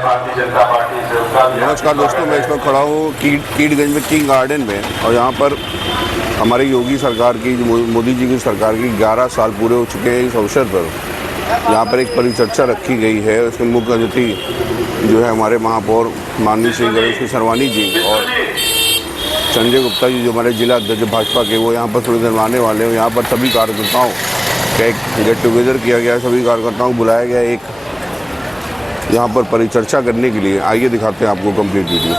Bharatiya Janata party से उसका भी नमस्कार दोस्तों, मैं इस वक्त खड़ा हूँ कीटगंज में किंग गार्डन में, और यहाँ पर हमारी योगी सरकार की, मोदी जी की सरकार की 11 साल पूरे हो चुके हैं। इस अवसर पर यहाँ पर एक परिचर्चा रखी गई है। उसके मुख्य अतिथि जो है हमारे महापौर माननीय श्री गणेश सरवानी जी और संजय गुप्ता जी जो हमारे जिला अध्यक्ष भाजपा के, वो यहाँ पर थोड़ी देर आने वाले हैं। यहाँ पर सभी कार्यकर्ताओं का एक गेट टुगेदर किया गया है, सभी कार्यकर्ताओं को बुलाया गया है एक यहाँ पर परिचर्चा करने के लिए। आइए दिखाते हैं आपको कंप्लीट वीडियो।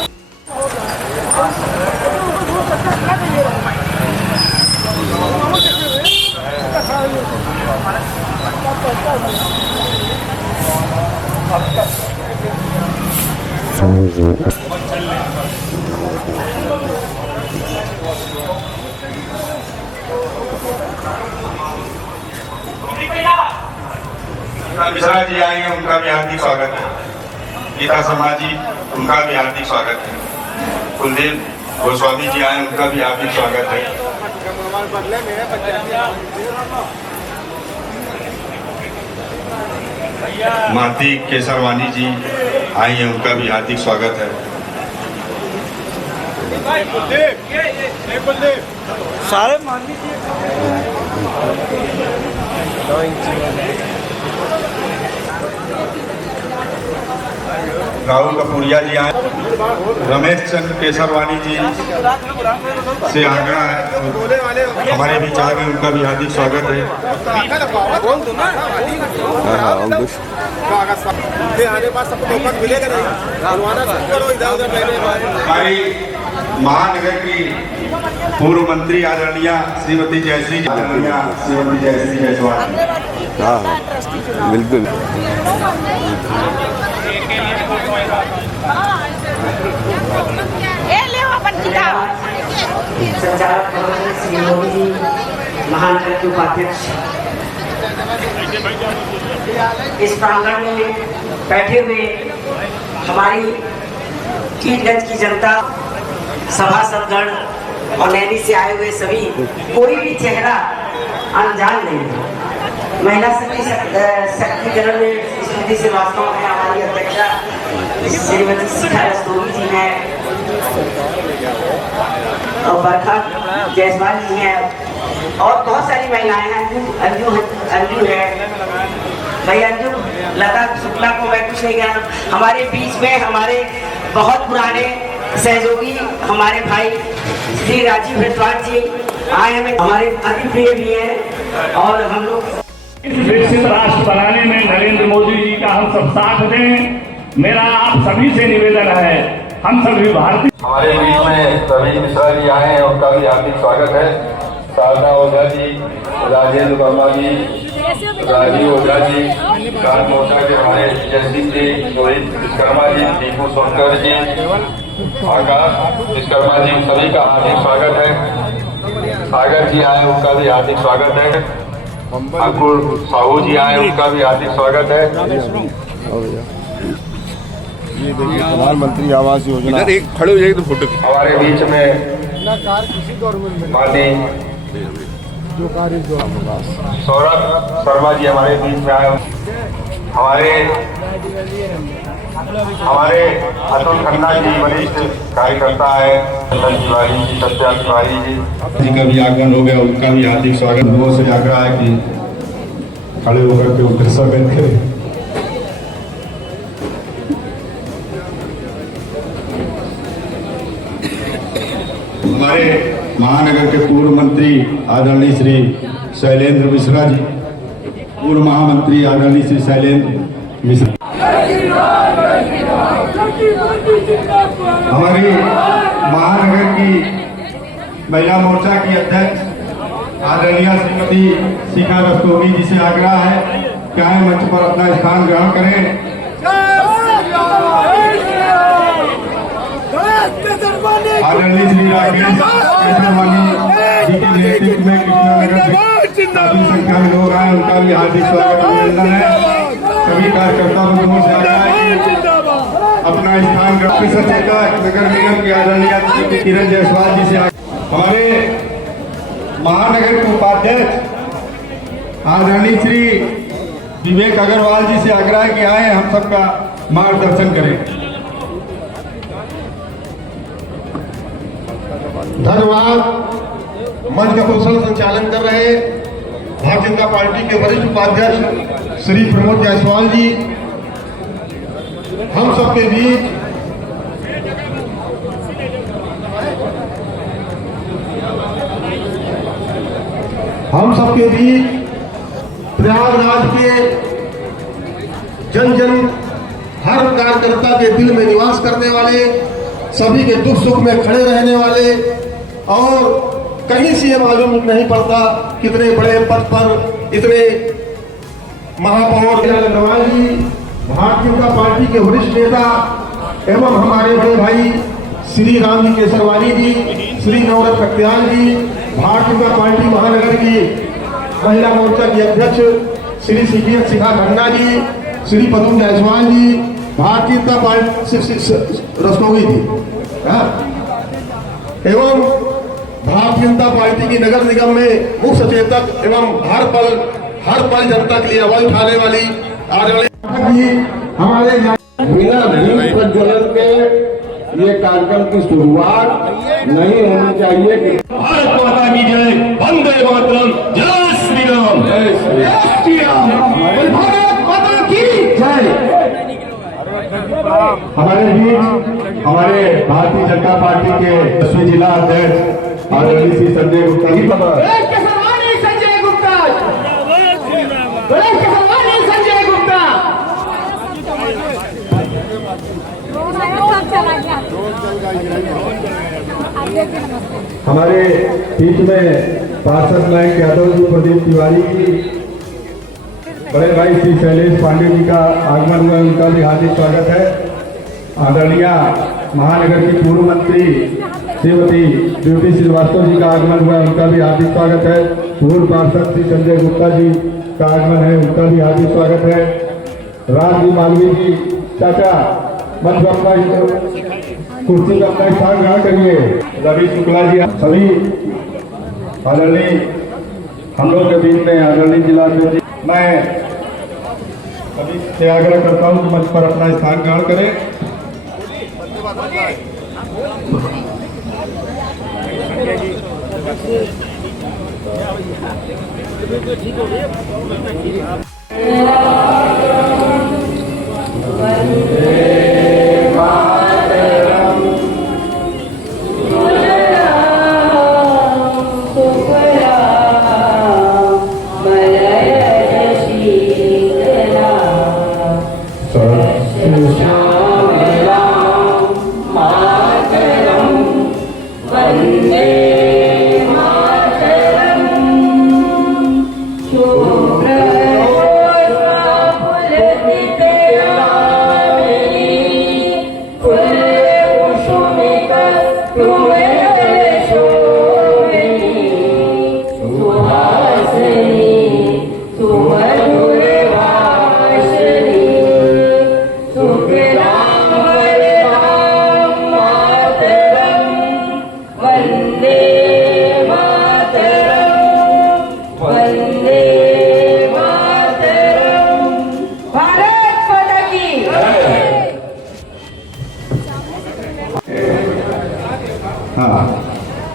मिश्रा जी आएंगे, उनका भी हार्दिक स्वागत है। गीता शर्मा जी, उनका भी हार्दिक स्वागत है। कुलदीप गोस्वामी जी आए, उनका भी हार्दिक स्वागत है। माती केसरवानी जी आई हैं, उनका भी हार्दिक स्वागत है। सारे मान लीजिए। राहुल कपूरिया जी आए, रमेश चंद्र केसरवानी जी से आग्रह है हमारे बीच आ गए, उनका भी हार्दिक स्वागत है। हमारी महानगर की पूर्व मंत्री आदरणीय श्रीमती जयश्री जायसवाल। हाँ बिल्कुल। संचालक श्री मोदी जी, महानगर के उपाध्यक्ष, इस प्रांगण में बैठे हुए हमारी कीटगंज की जनता, सभासदगण और नैनी से आए हुए सभी, कोई भी चेहरा अनजान नहीं है। महिला शक्तिकरण में स्मृति श्रीवास्तव है, हमारी अध्यक्षा श्रीमती शिखा रस्तोगी जी हैं, और बरखा जायसवाल जी हैं, और बहुत सारी महिलाएं हैं। अंजू है भाई, अंजू लता शुक्ला को मैं कुछ नहीं कहना। हमारे बीच में हमारे बहुत पुराने सहयोगी हमारे भाई श्री राजीव भेटवार जी आए हैं, हमारे अति प्रिय भी हैं। और हम लोग इस विकसित राष्ट्र बनाने में नरेंद्र मोदी जी का हम सब साथ दें। मेरा आप सभी से निवेदन है, हम सभी भारतीय। हमारे बीच में रवि मिश्रा जी आए हैं, उनका भी हार्दिक स्वागत है। शारदा ओझा जी, राजेंद्र वर्मा जी, राजीव ओझा जी, कांत ओझा के हमारे जयदीप जी, रोहित विश्वकर्मा जी, दीपू सोनकर जी, आकाश विश्वकर्मा जी, सभी का हार्दिक स्वागत है। सागर जी आए, उनका भी हार्दिक स्वागत है। अंकुर साहू जी आए, उनका भी हार्दिक स्वागत है। ये देखिए प्रधानमंत्री आवास योजना, एक खड़े हो जाएगी तो फोटो। हमारे बीच में सौरभ शर्मा जी हमारे बीच में आए। हमारे अतुल खन्ना जी वरिष्ठ कार्यकर्ता है, तिवारी जी, सत्या तिवारी जी का भी आगमन हो गया, उनका भी हार्दिक स्वागत। लोगों से आग्रह है कि खड़े होकर के उनका स्वागत करें। हमारे महानगर के पूर्व मंत्री आदरणीय श्री शैलेंद्र मिश्रा जी, पूर्व महामंत्री आदरणीय श्री शैलेंद्र मिश्रा, हमारी महानगर की महिला मोर्चा की अध्यक्ष आदरणीय श्रीमती शिखा रस्तोगी जी से आग्रह है कि आए मंच पर अपना स्थान ग्रहण करें। आदरणीय श्री राकेश केसरवानी जी के नेतृत्व में कृष्णानगर काफी संख्या में लोग आए, उनका भी हार्दिक स्वागत अभिनंदन है। सभी कार्यकर्ताओं को से आग्रह है कि अपना स्थान ग्रहण सचेतक नगर निगम के आदरणीय किरण जायसवाल जी से हमारे महानगर के उपाध्यक्ष आदरणीय श्री विवेक अग्रवाल जी से आग्रह कि आए हम सबका मार्गदर्शन करें। धन्यवाद। मंच का कुशल संचालन कर रहे भारतीय जनता पार्टी के वरिष्ठ उपाध्यक्ष श्री प्रमोद जायसवाल जी, हम सबके बीच प्रयागराज के जन जन हर कार्यकर्ता के दिल में निवास करने वाले, सभी के दुख सुख में खड़े रहने वाले, और कहीं से ये मालूम नहीं पड़ता कितने बड़े पद पर इतने महापौर अग्रवाल जी, भारतीय जनता पार्टी के वरिष्ठ नेता एवं हमारे बड़े भाई श्री राम जी केसरवानी जी, श्री नवरत्न कत्याल जी, भारतीय जनता पार्टी महानगर की महिला मोर्चा की अध्यक्ष श्री शिखा खन्ना जी, श्री पदम जायसवाल जी, भारतीय जनता पार्टी रस्तोगी जी, एवं भारतीय जनता पार्टी की नगर निगम में मुख्य सचेतक एवं हर पल जनता के लिए आवाज उठाने वाली हमारे बिना दीप प्रज्वलन के ये कार्यक्रम की शुरुआत नहीं होनी चाहिए कि भारत माता की जय, वंदे मातरम, जय श्री राम, जय श्री राम, भारत माता की जय। हमारे बीच हमारे भारतीय जनता पार्टी के 10वें जिला अध्यक्ष आदरणीय श्री संजय गुप्ता जी, संजय गुप्ता, संजय गुप्ता, हमारे बीच में पार्षद नायक यादव जी, प्रदीप तिवारी जी, बड़े भाई श्री शैलेश पांडे जी का आगमन हुआ, उनका भी हार्दिक स्वागत है। आदरणीय महानगर की पूर्व मंत्री श्रीमती ज्योति श्रीवास्तव जी का आगमन हुआ, उनका भी हार्दिक स्वागत है। पूर्व पार्षद श्री संजय गुप्ता जी का आगमन है, उनका भी हार्दिक स्वागत है। राम जी मालवीय जी चाचा मंच अपना कुर्सी का अपना स्थान ग्रहण करिए। रवि शुक्ला जी, सभी आदरणीय हम लोग के बीच में आदरणीय जिला अध्यक्ष, मैं सभी से आग्रह करता हूं कि मंच पर अपना स्थान ग्रहण करें।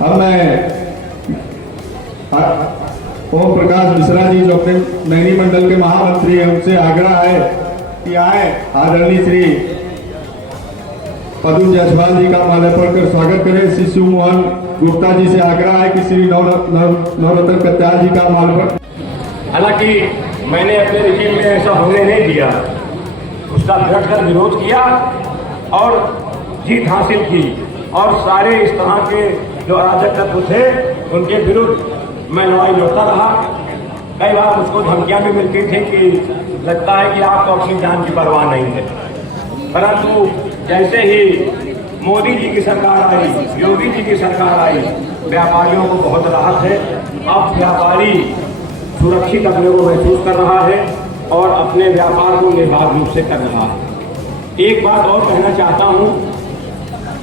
अब मैं ओम प्रकाश मिश्रा जी जो अपने नैनी मंडल के महामंत्री हैं, उनसे आग्रह है कि आए आदरणीय श्री पदम जायसवाल जी का माल्यार्पण कर स्वागत करें। श्री शिव मोहन गुप्ता जी से आग्रह है कि श्री नवरत्न कत्याल जी का माल्यार्पण। हालांकि मैंने अपने रिजीम में ऐसा होने नहीं दिया, उसका डट कर विरोध किया और जीत हासिल की, और सारे इस तरह के जो अराजक तत्व थे उनके विरुद्ध मैं लड़ाई लड़ता रहा। कई बार मुझको धमकियां भी मिलती थी कि लगता है कि आपको अपनी जान की परवाह नहीं है, परंतु जैसे ही मोदी जी की सरकार आई, योगी जी की सरकार आई, व्यापारियों को बहुत राहत है। अब व्यापारी सुरक्षित अपने को महसूस कर रहा है और अपने व्यापार को निर्बाध रूप से कर रहा है। एक बात और कहना चाहता हूँ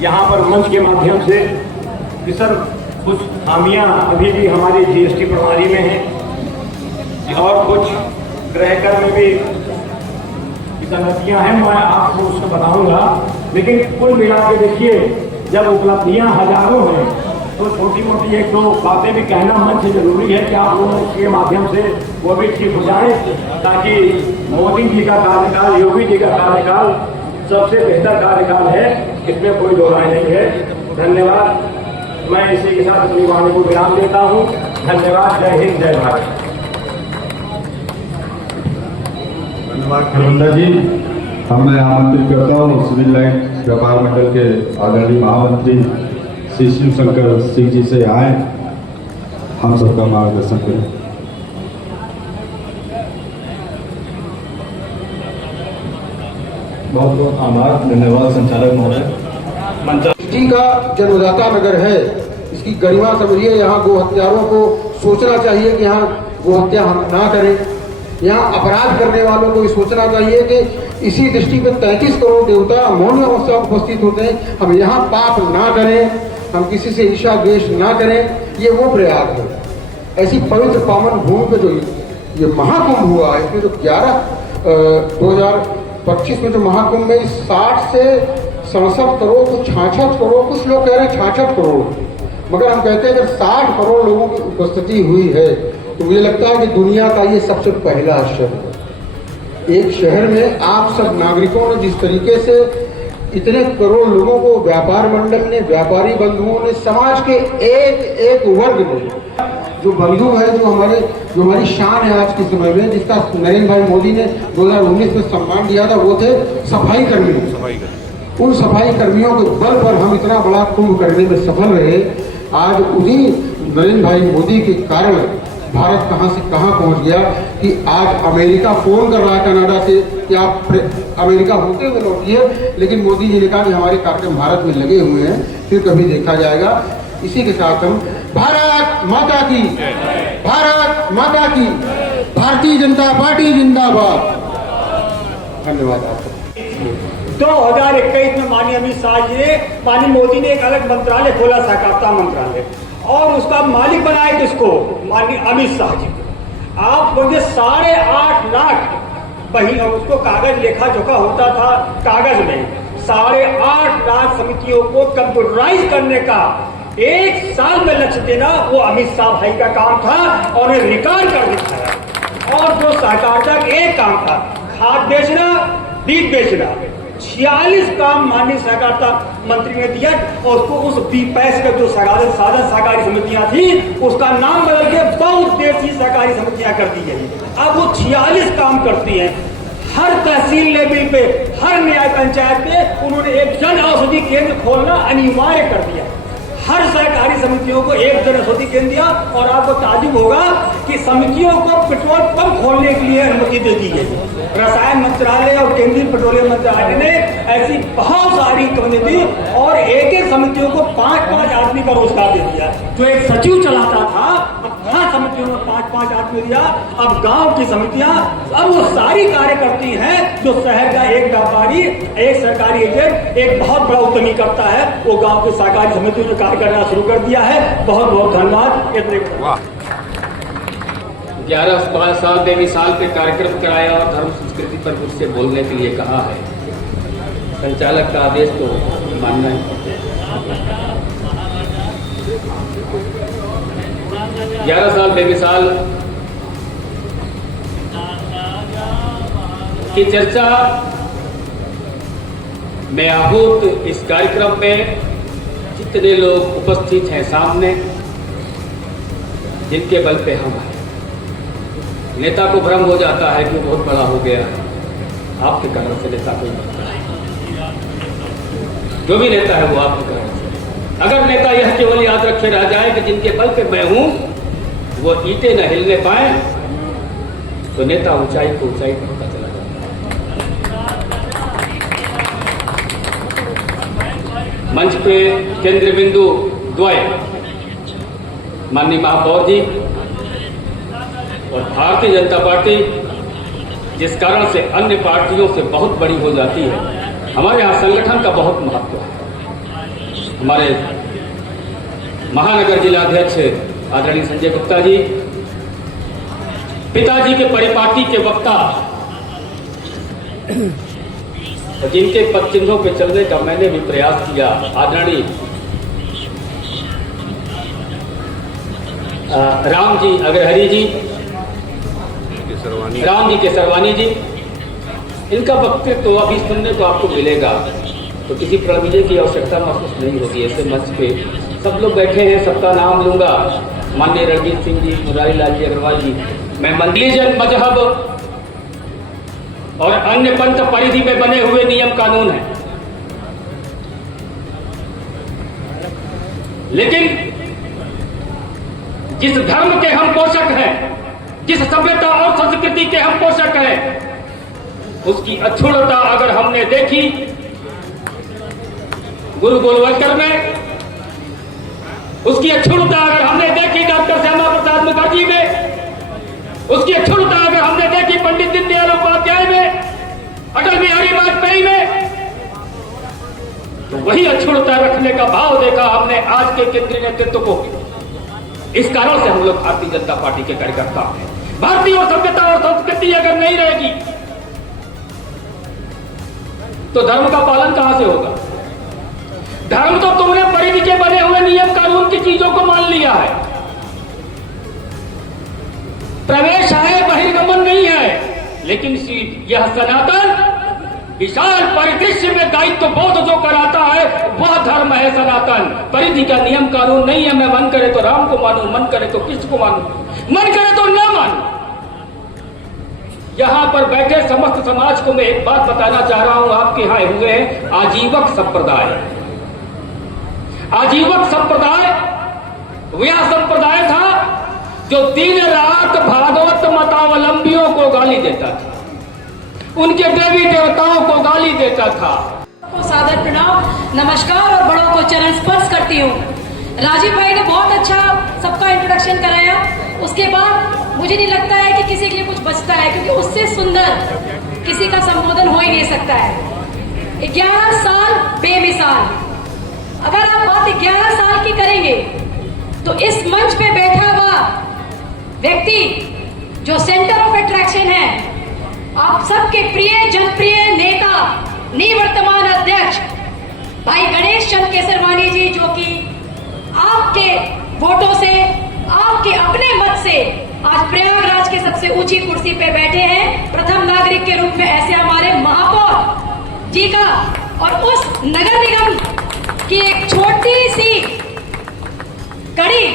यहाँ पर मंच के माध्यम से कि सर कुछ खामियां अभी भी हमारी जीएसटी प्रणाली में हैं और कुछ गृह कर में भी संगतियां हैं, मैं आपको उसको बताऊंगा। लेकिन कुल मिला के देखिए, जब उपलब्धियां हजारों हैं तो छोटी मोटी एक दो बातें भी कहना मन से जरूरी है कि आप लोगों के माध्यम से वो भी ठीक हो जाए, ताकि मोदी जी का कार्यकाल, योगी जी का कार्यकाल सबसे बेहतर कार्यकाल है, इसमें कोई दो राय नहीं है। धन्यवाद। मैं इसी के साथ अपनी वाणी को विराम देता हूँ। धन्यवाद। जय हिंद, जय भारत। धन्यवाद खरबंदा जी। हम मैं आमंत्रित करता हूँ सिविल लाइन व्यापार मंडल के आदरणीय महामंत्री श्री शिवशंकर सिंह जी से आए, हम सबका मार्गदर्शन करें। बहुत बहुत आभार, धन्यवाद संचालक महोदय। जी का जन्मदाता नगर है, इसकी गरिमा समझिए। यहाँ गो हत्यारों को सोचना चाहिए कि यहाँ गो हत्या हम ना करें। यहाँ अपराध करने वालों को भी सोचना चाहिए कि इसी दृष्टि पे 33 करोड़ देवता मौन अवस्था उपस्थित होते हैं, हम यहाँ पाप ना करें, हम किसी से ईर्ष्या द्वेष ना करें। ये वो प्रयाग है। ऐसी पवित्र पावन भूमि पे जो ये महाकुंभ हुआ, इसमें जो 2025 में जो महाकुंभ में 60 से 67 करोड़, कुछ 66 करोड़, कुछ लोग कह रहे हैं 66 करोड़, मगर हम कहते हैं अगर 60 करोड़ लोगों की उपस्थिति हुई है तो मुझे लगता है कि दुनिया का ये सबसे पहला अवसर है। एक शहर में आप सब नागरिकों ने जिस तरीके से इतने करोड़ लोगों को, व्यापार मंडल ने, व्यापारी बंधुओं ने, समाज के एक एक वर्ग ने, जो बंधु है, जो हमारी शान है आज के समय में, जिसका नरेंद्र भाई मोदी ने 2019 में सम्मान दिया था, वो थे सफाई कर्मी। उन सफाई कर्मियों के बल पर हम इतना बड़ा कुंभ करने में सफल रहे। आज उन्हीं नरेंद्र भाई मोदी के कारण भारत कहां से कहां पहुंच गया कि आज अमेरिका फोन कर रहा है कनाडा से कि आप अमेरिका होते हुए लौटिए, लेकिन मोदी जी ने कहा कि हमारे कार्यक्रम भारत में लगे हुए हैं, फिर कभी देखा जाएगा। इसी के साथ हम भारत माता की, भारत माता की, भारतीय जनता पार्टी जिंदाबाद। धन्यवाद आपका। 2021 में माननीय अमित शाह जी ने, माननीय मोदी ने एक अलग मंत्रालय खोला, सहकारिता मंत्रालय, और उसका मालिक बनाया किसको? माननीय अमित शाह जी को। आप बोलिए 8.5 लाख वही उसको कागज लेखा जोखा होता था कागज में, 8.5 लाख समितियों को कंप्यूटराइज करने का 1 साल में लक्ष्य देना वो अमित शाह भाई का काम था और उन्हें रिकॉर्ड कर दिखाया। और जो सहकारिता का एक काम था, खाद बेचना, बीज बेचना, 46 काम माननीय सहकारिता मंत्री ने दिया, और उसको उस पैसे का जो साधन सहकारी समितियां थी उसका नाम बदल के बहुउद्देशीय सहकारी समितियां कर दी गई। अब वो 46 काम करती हैं। हर तहसील लेवल पे, हर न्याय पंचायत पे उन्होंने एक जन औषधि केंद्र खोलना अनिवार्य कर दिया। हर सहकारी समितियों को एक जन औषधि केंद्र दिया, और आपको ताजुब होगा कि समितियों को पेट्रोल पंप खोलने के लिए अनुमति दे दी गई। रसायन मंत्रालय और केंद्रीय पेट्रोलियम मंत्रालय ने ऐसी बहुत सारी कम्युनिटी और एक समितियों को 5-5 आदमी का रोजगार दे दिया। जो एक सचिव चलाता था, अब 5 समितियों में 5-5 आदमी दिया। अब गांव की समितियां अब वो सारी कार्य करती हैं जो शहर का एक व्यापारी, एक सरकारी एजेंट, एक बहुत बड़ा उद्यमी करता है, वो गांव की सहकारी समितियों में कार्य करना शुरू कर दिया है। बहुत बहुत धन्यवाद। 11 साल बेमिसाल पे कार्यक्रम कराया और धर्म संस्कृति पर मुझसे बोलने के लिए कहा है। संचालक का आदेश तो मानना है। 11 साल बेमिसाल की चर्चा में आहूत इस कार्यक्रम में जितने लोग उपस्थित हैं सामने, जिनके बल पे हम हैं। नेता को भ्रम हो जाता है कि बहुत बड़ा हो गया है, आपके कारण से नेता कोई बनता है। जो भी नेता है वो आपके कारण से। अगर नेता यह केवल याद रखे रह जाए कि जिनके बल पे मैं हूं वो ईंटें न हिलने पाए, तो नेता ऊंचाई को ऊंचाई बढ़ता चला जाता है। मंच पे केंद्र बिंदु द्वय माननीय महापौर जी और भारतीय जनता पार्टी जिस कारण से अन्य पार्टियों से बहुत बड़ी हो जाती है। हमारे यहाँ संगठन का बहुत महत्व है। हमारे महानगर जिलाध्यक्ष आदरणीय संजय गुप्ता जी, पिताजी के परिपाटी के वक्ता जिनके पद चिन्हों पे चलने का मैंने भी प्रयास किया। आदरणीय राम जी अग्रहरी जी, राम जी केसरवानी जी, इनका वक्तव्य तो अभी सुनने को आपको मिलेगा, तो किसी प्रवचन की आवश्यकता महसूस नहीं होती। ऐसे मंच पे सब लोग बैठे हैं, सबका नाम लूंगा। माननीय रणजीत सिंह जी, मुरारी लाल जी अग्रवाल जी, मैं मंडलीजन मजहब और अन्य पंथ परिधि में बने हुए नियम कानून हैं, लेकिन जिस धर्म के हम पोषक हैं, जिस सभ्यता और संस्कृति के हम पोषक हैं, उसकी अक्षुण्णता अगर हमने देखी गुरु गोलवलकर में, उसकी अक्षुण्णता अगर हमने देखी डॉक्टर श्यामा प्रसाद मुखर्जी में, उसकी अक्षुण्णता अगर हमने देखी पंडित दीनदयाल उपाध्याय में, अटल बिहारी वाजपेयी में, तो वही अक्षुण्णता रखने का भाव देखा हमने आज के केंद्रीय नेतृत्व को। इस कारण से हम लोग भारतीय जनता पार्टी के कार्यकर्ता हैं। भारतीय और सभ्यता और संस्कृति अगर नहीं रहेगी तो धर्म का पालन कहां से होगा? धर्म तो तुमने परिधि के बने हुए नियम कानून की चीजों को मान लिया है। प्रवेश है, बहिर्गमन नहीं है, लेकिन यह सनातन विशाल परिदृश्य में दायित्व बोध जो कराता है वह धर्म है सनातन। परिधि का नियम कानून नहीं है। मैं मन करे तो राम को मानूं, मन करे तो कृष्ण को मानूं, मन करे तो न मानूं। यहां पर बैठे समस्त समाज को मैं एक बात बताना चाह रहा हूं। आपके यहां हुए हैं आजीवक संप्रदाय। आजीवक संप्रदाय वह संप्रदाय था जो दिन रात भागवत मतावलंबियों को गाली देता था, उनके देवी देवताओं को गाली देता था। सादर प्रणाम, नमस्कार और बड़ों को चरण स्पर्श करती हूँ। राजीव भाई ने बहुत अच्छा सबका इंट्रोडक्शन कराया। उसके बाद मुझे नहीं लगता है कि किसी के लिए कुछ बचता है, क्योंकि उससे सुंदर किसी का संबोधन हो ही नहीं सकता है। 11 साल बेमिसाल। अगर आप बात 11 साल की करेंगे तो इस मंच पे बैठा हुआ व्यक्ति जो सेंटर ऑफ अट्रैक्शन है, आप सबके प्रिय जनप्रिय नेता निवर्तमान अध्यक्ष भाई गणेश चंद्र केसरवानी जी, जो कि आपके वोटों से, आपके अपने मत से आज प्रयागराज के सबसे ऊंची कुर्सी पे बैठे हैं, प्रथम नागरिक के रूप में। ऐसे हमारे महापौर जी का और उस नगर निगम की एक छोटी सी कड़ी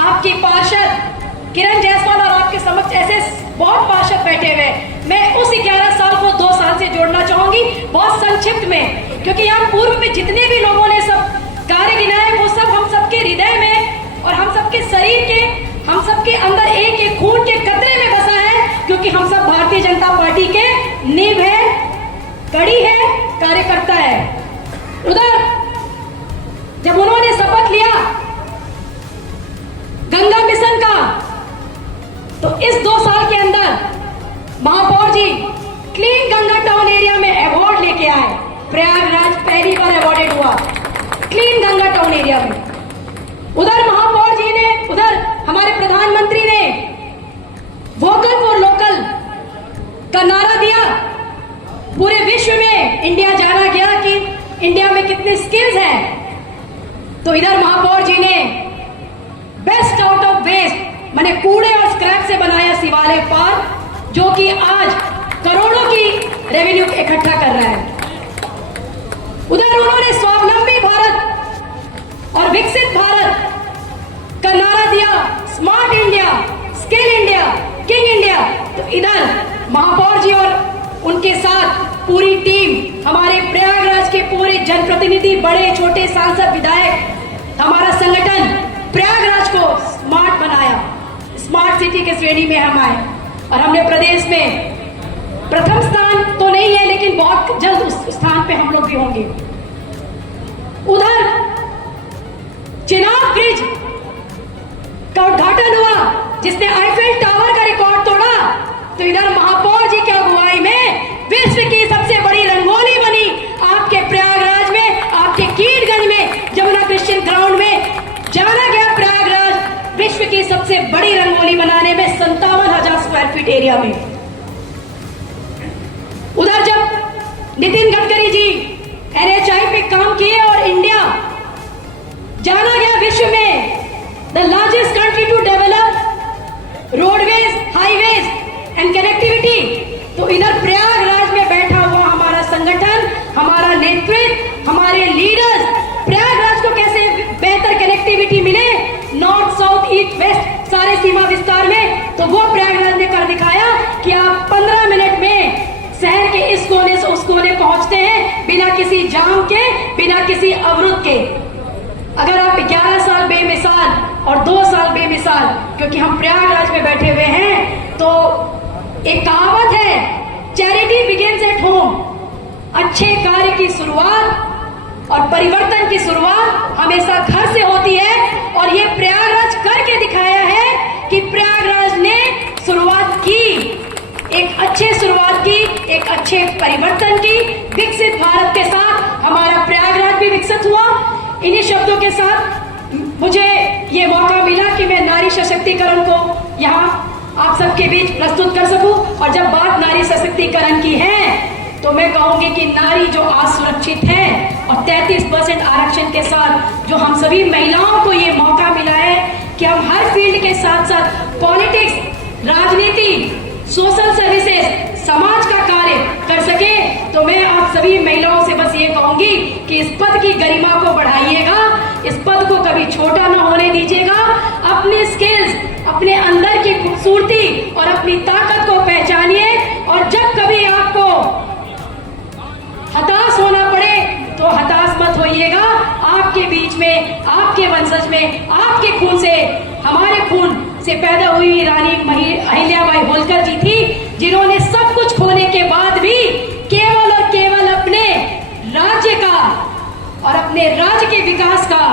आपकी पार्षद किरण जायसवाल और आपके समक्ष ऐसे बहुत पार्षद बैठे हुए। मैं उस 11 साल को 2 साल से जोड़ना चाहूंगी बहुत संक्षिप्त में, क्योंकि यहाँ पूर्व में जितने भी लोगों ने सब कार्य गिनाए वो सब हम सबके हृदय में और हम सबके शरीर के, हम सबके अंदर एक एक खून के कतरे में बसा है, क्योंकि हम सब भारतीय जनता पार्टी के नींव है, कड़ी है, कार्यकर्ता है। उधर जब उन्होंने शपथ लिया गंगा मिशन का, तो इस 2 साल के अंदर महापौर जी क्लीन गंगा टाउन एरिया में अवार्ड लेके आए। प्रयागराज पहली बार अवार्डेड हुआ क्लीन गंगा टाउन एरिया में। उधर महापौर जी ने, उधर हमारे प्रधानमंत्री ने वोकल फॉर लोकल का नारा दिया। पूरे विश्व में इंडिया जाना गया कि इंडिया में कितने स्किल्स हैं। तो इधर महापौर जी ने बेस्ट आउट ऑफ वेस्ट माने कूड़े और स्क्रैप से बनाया शिवालय पार्क, जो कि आज करोड़ों की रेवेन्यू इकट्ठा कर रहा है। उधर उन्होंने स्वावलंबी भारत और विकसित भारत का नारा दिया, smart India, skill India, king India. तो इधर महापौर जी और उनके साथ पूरी टीम, हमारे प्रयागराज के पूरे जनप्रतिनिधि, बड़े छोटे सांसद, विधायक, हमारा संगठन प्रयागराज को स्मार्ट बनाया। स्मार्ट सिटी के श्रेणी में हम आए और हमने प्रदेश में प्रथम स्थान तो नहीं है, लेकिन बहुत जल्द उस स्थान पे हम लोग भी होंगे। उधर चिनाब ब्रिज का उद्घाटन हुआ, जिसने आईफेल टावर का रिकॉर्ड तोड़ा। तो इधर महापौर जी की अगुवाई में विश्व की सबसे बड़ी रंगोली बनी आपके प्रयागराज में, आपके कीरगंज में, जमुना क्रिश्चियन ग्राउंड में जाना गया। प्रयागराज विश्व की सबसे बड़ी रंगोली बनाने में 57,000 स्क्वायर फीट एरिया में। उधर रोडवेज, हाईवेज एंड कनेक्टिविटी। तो इधर प्रयागराज में बैठा हुआ हमारा संगठन, हमारा नेतृत्व, हमारे लीडर्स, प्रयागराज को कैसे बेहतर कनेक्टिविटी मिले नॉर्थ, साउथ, ईस्ट, वेस्ट सारे सीमा विस्तार में, तो वो प्रयागराज ने कर दिखाया कि आप 15 मिनट में शहर के इस कोने से उस कोने पहुंचते हैं बिना किसी जाम के, बिना किसी अवरुद्ध के। अगर आप 11 साल बेमिसाल और 2 साल बेमिसाल, क्योंकि हम प्रयागराज में बैठे हुए हैं, तो एक कहावत है, चैरिटी बिगिंस एट होम। अच्छे कार्य की शुरुआत और परिवर्तन की शुरुआत हमेशा घर से होती है, और ये प्रयागराज करके दिखाया है कि प्रयागराज ने शुरुआत की, एक अच्छे शुरुआत की, एक अच्छे परिवर्तन की। विकसित भारत के साथ हमारा प्रयागराज भी विकसित हुआ। इन्हीं शब्दों के साथ मुझे ये मौका मिला कि मैं नारी सशक्तिकरण को यहाँ आप सबके बीच प्रस्तुत कर सकूं। और जब बात नारी सशक्तिकरण की है तो मैं कहूंगी कि नारी जो आज सुरक्षित है और 33% आरक्षण के साथ जो हम सभी महिलाओं को ये मौका मिला है कि हम हर फील्ड के साथ साथ पॉलिटिक्स, राजनीति, सोशल सर्विसेज, समाज का कार्य कर सके, तो मैं आप सभी महिलाओं से बस ये कहूंगी कि इस पद की गरिमा को बढ़ाइएगा, इस पद को कभी छोटा न होने दीजिएगा। अपने स्किल्स, अपने अंदर की खूबसूरती और अपनी ताकत को पहचानिए, और जब कभी आपको हताश होना पड़े तो हताश मत होइएगा। आपके बीच में, आपके वंशज में, आपके खून से, हमारे खून से पैदा हुई रानी अहिल्याबाई होलकर जी थी, जिन्होंने सब कुछ खोने के बाद भी केवल और केवल अपने राज्य का और अपने राज्य के विकास का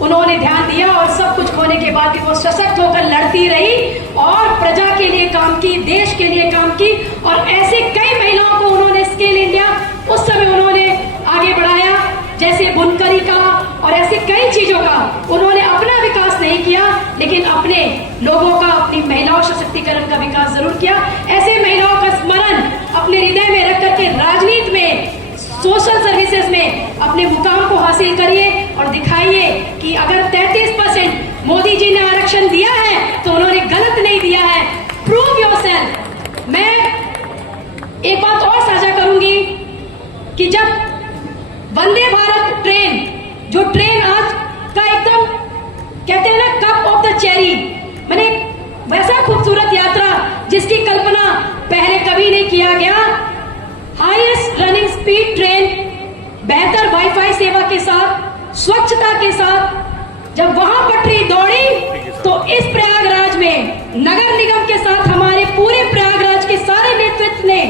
उन्होंने ध्यान दिया, और सब कुछ खोने के बाद भी वो सशक्त होकर लड़ती रही और प्रजा के लिए काम की, देश के लिए काम की। और ऐसे कई महिलाओं को उन्होंने स्किल इंडिया उस समय उन्होंने आगे बढ़ाया, जैसे बुनकरी का और ऐसे कई चीजों का उन्होंने अपना विकास नहीं किया, लेकिन अपने लोगों का, अपनी महिलाओं सशक्तिकरण का विकास जरूर किया। ऐसे महिलाओं का स्मरण अपने हृदय में रख करके राजनीति में, सोशल सर्विसेज में अपने मुकाम को हासिल करिए और दिखाइए कि अगर 33% मोदी जी ने आरक्षण दिया है तो उन्होंने गलत नहीं दिया है। Prove yourself. मैं एक बात और साझा करूंगी कि जब वंदे भारत ट्रेन, जो ट्रेन आज का एकदम कहते हैं ना कप ऑफ द चेरी, मैंने वैसा खूबसूरत यात्रा जिसकी कल्पना पहले कभी नहीं किया गया, हाईएस्ट रनिंग स्पीड ट्रेन, बेहतर वाईफाई सेवा के साथ, स्वच्छता के साथ, जब वहां पटरी दौड़ी तो इस प्रयागराज में नगर निगम के साथ हमारे पूरे प्रयागराज के सारे नेतृत्व ने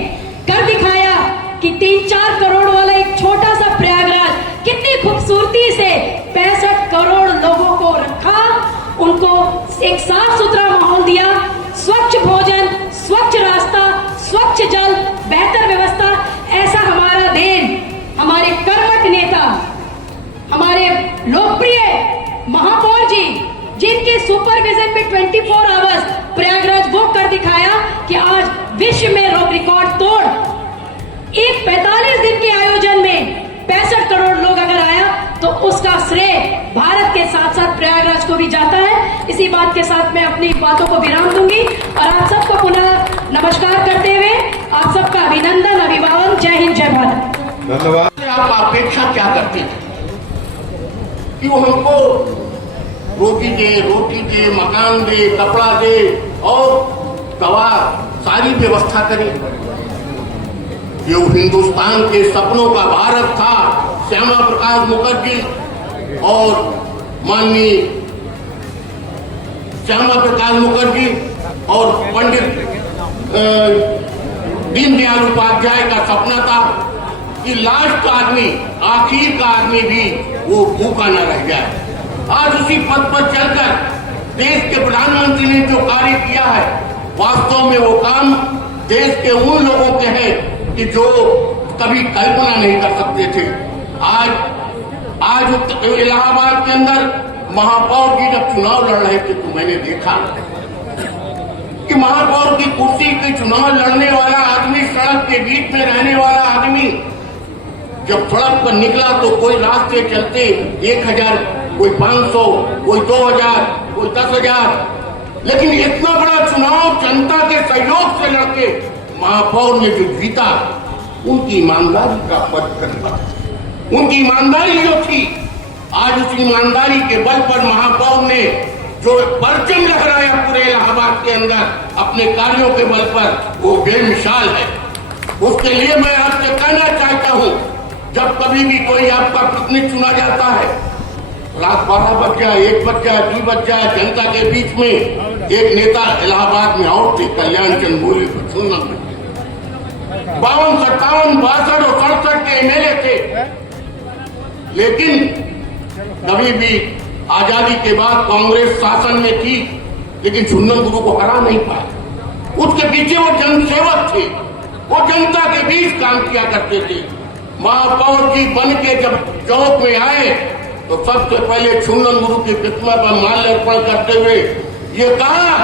कर दिखाया कि 3-4 करोड़ वाला एक छोटा सा प्रयागराज कितनी खूबसूरती से 65 करोड़ लोगों को रखा, उनको एक साफ सुथरा माहौल दिया, स्वच्छ भोजन, स्वच्छ रास्ता, स्वच्छ जल, बेहतर व्यवस्था। ऐसा हमारा देन हमारे कर्मठ नेता, हमारे लोकप्रिय महापौर जी, जिनके सुपरविजन में 24 आवर्स प्रयागराज वो कर दिखाया कि आज विश्व में रिकॉर्ड तोड़ एक 45 दिन के आयोजन में 65 करोड़ लोग अगर आया तो उसका श्रेय भारत के साथ साथ प्रयागराज को भी जाता है। इसी बात के साथ मैं अपनी बातों को विराम दूंगी और आप सबको पुनः नमस्कार करते हुए आप सबका अभिनंदन, अभिवादन। जय हिंद, जय भारत। धन्यवाद। आप अपेक्षा क्या करते थे कि वो हमको रोटी दे, मकान दे, कपड़ा दे और दवा सारी व्यवस्था करे। ये हिंदुस्तान के सपनों का भारत था। श्यामा प्रकाश मुखर्जी और माननीय श्यामा प्रकाश मुखर्जी और पंडित दीनदयाल उपाध्याय का सपना था कि लास्ट आदमी, आखिर का आदमी भी वो भूखा न रह जाए। आज उसी पद पर चलकर देश के प्रधानमंत्री ने जो कार्य किया है, वास्तव में वो काम देश के उन लोगों के हैं कि जो कभी कल्पना नहीं कर सकते थे। आज इलाहाबाद के अंदर महापौर जी जब चुनाव लड़ रहे थे तो मैंने देखा कि महापौर की कुर्सी के चुनाव लड़ने वाला आदमी, सड़क के बीच में रहने वाला आदमी जब सड़क पर निकला तो कोई रास्ते चलते 1000, कोई 500, कोई 2000, कोई 10,000, लेकिन इतना बड़ा चुनाव जनता के सहयोग से लड़के महापौर ने जो जीता, उनकी ईमानदारी का पद, उनकी ईमानदारी जो थी, आज उस ईमानदारी के बल पर महापौर ने जो परचम लहराया पूरे इलाहाबाद के अंदर अपने कार्यों के बल पर, वो बेमिसाल है। उसके लिए मैं आपसे कहना चाहता हूं, जब कभी भी कोई आपका प्रतिनिधि चुना जाता है, रात 12 बज जाए, 1 बज जाए, 2 बज जाए, जनता के बीच में एक नेता इलाहाबाद में और थे, कल्याण चंद बोले को चुनना में 52, 57, 62 और 67 के एमएलए थे। लेकिन कभी भी आजादी के बाद कांग्रेस शासन में थी, लेकिन चुन्नन गुरु को हरा नहीं पाया। उसके पीछे वो जनसेवक थे, वो जनता के बीच काम किया करते थे। महापौर जी बन के जब चौक में आए तो सबसे पहले चुन्नन गुरु की प्रतिमा पर माल्यार्पण करते हुए ये कहा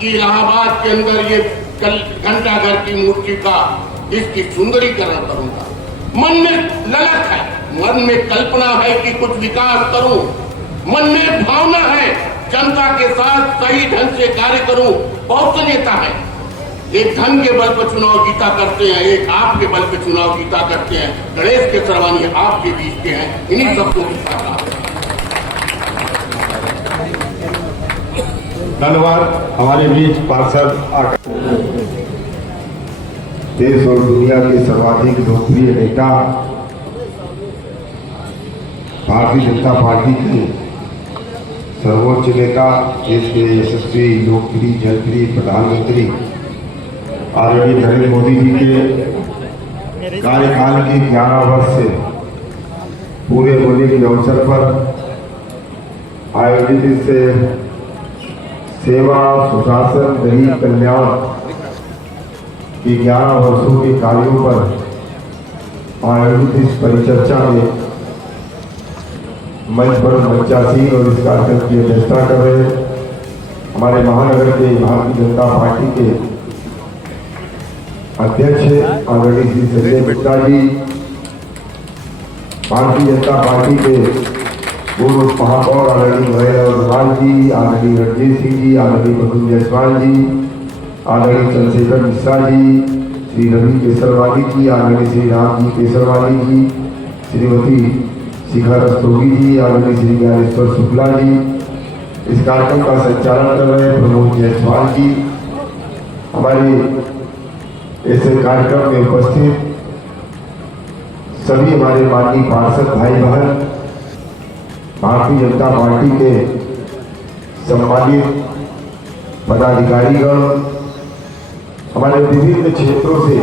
कि इलाहाबाद के अंदर ये घंटाघर की मूर्ति का इसकी सुंदरीकरण करूंगा। मन में ललक है, मन में कल्पना है कि कुछ विकास करूं, मन में भावना है जनता के साथ सही ढंग से कार्य करूं। बहुत से नेता है, एक धन के बल पर चुनाव जीता करते हैं, एक आप के बल पर चुनाव जीता करते हैं। गणेश के सरवानी आपके बीच के हैं, इन्हीं सबको धन्यवाद। हमारे बीच पार्षद आकर देश और दुनिया के सर्वाधिक लोकप्रिय नेता, भारतीय जनता पार्टी के सर्वोच्च नेता, देश के यशस्वी लोकप्रिय जनप्रिय प्रधानमंत्री आदरणीय नरेंद्र मोदी जी के कार्यकाल के 11 वर्ष से पूरे होने के अवसर पर आयोजित इस सेवा, सुशासन, गरीब कल्याण के 11 वर्षों के कार्यों पर आयोजित इस परिचर्चा में मंच पर मंचासीन और इस कार्यक्रम की अध्यक्षता कर रहे हमारे महानगर के भारतीय जनता पार्टी के अध्यक्ष आदरणीय श्री संजय गुप्ता जी, भारतीय जनता पार्टी के पूर्व महापौर आदरणीय महेंद्र अग्रवाल जी, आदरणीय रणजीत सिंह जी, आदरणीय प्रफुल्ल जायसवाल जी, आदरणीय चंद्रशेखर मिश्रा जी, श्री रवि केसरवाली जी, आदरणीय श्री राम जी केसरवाली जी, श्रीमती शिखा रस्तोगी जी, आदरणीय श्री ज्ञानेश्वर शुक्ला जी, इस कार्यक्रम का संचालन कर रहे प्रमोद जायसवाल जी, हमारे इस कार्यक्रम में उपस्थित सभी हमारे माननीय पार्षद भाई बहन, भारतीय जनता पार्टी के सम्मानित पदाधिकारीगण, हमारे विभिन्न क्षेत्रों से,